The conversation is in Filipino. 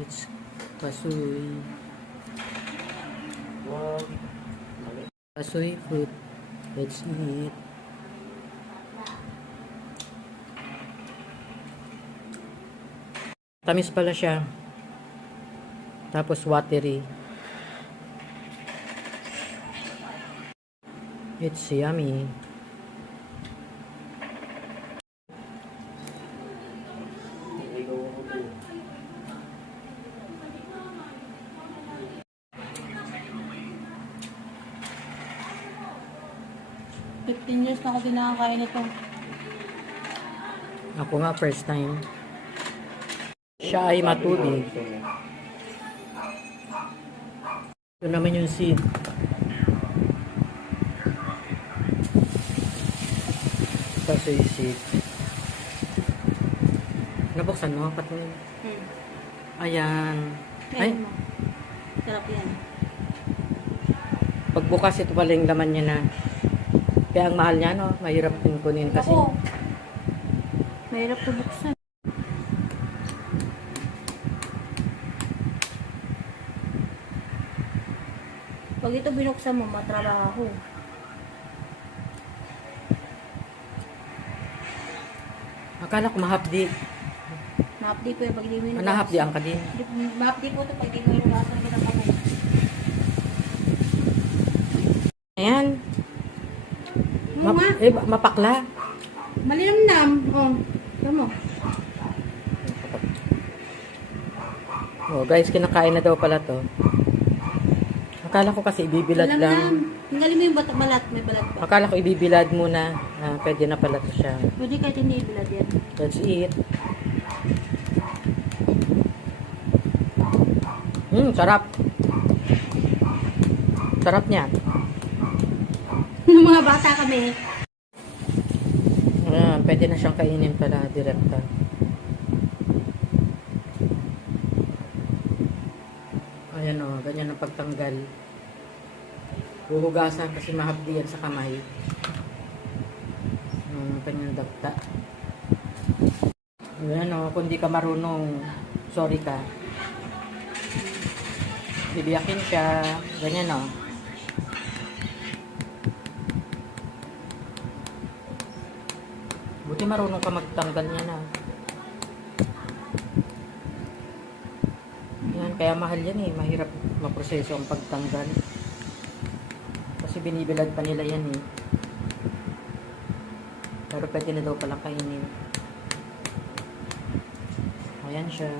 It's kasoy. Kasoy fruit. Let's eat. Tamis pala siya. Tapos watery. It's yummy. $15 na ako din nakakain ito. Ako nga first time. Siya ay matubig. Ito naman yung seed. Kasoy seed. Nabuksan mo? Patuloy. Ayan. Ay, Ayun mo. Sarap yan. pagbukas ito pala yung laman niya na. Kaya ang mahal niya, no? Mahirap din kunin kasi. Ako. Mahirap ito buksan. Pag ito binuksan mo, matrabaho. Akala ko mahapdi. Mahapdi po yung pag di mo inugasan. Nahapdi ang ka din. Mahapdi po ito pag di mo inugasan ka ng kamay. Ayan. Oo nga. Mapakla. Malinamnam. Oh. Tama. Oh, guys, kinakain na daw pala to. Akala ko kasi ibibilad lang. Tinggalin mo yung balat. May balat pa. Akala ko ibibilad muna. Pwede na pala to siya. Pwede kahit hindi ibilad yan. Let's eat. Sarap. Sarap niya. Nung mga bata kami. Ayan, pwede na siyang kainin pala direkta. Ayan o, ganyan ang pagtanggal. Huhugasan kasi mahapdi yan sa kamay. Kanyang dagta. Ayan o, kung di ka marunong, sorry ka. Bibiyakin siya. Ganyan o. Buti marunong ka magtanggal niya na. Yan, kaya mahal yan eh. Mahirap maproseso ang pagtanggal. Kasi binibilad pa nila yan eh. Pero pwede na daw palang kainin. Ayan siya.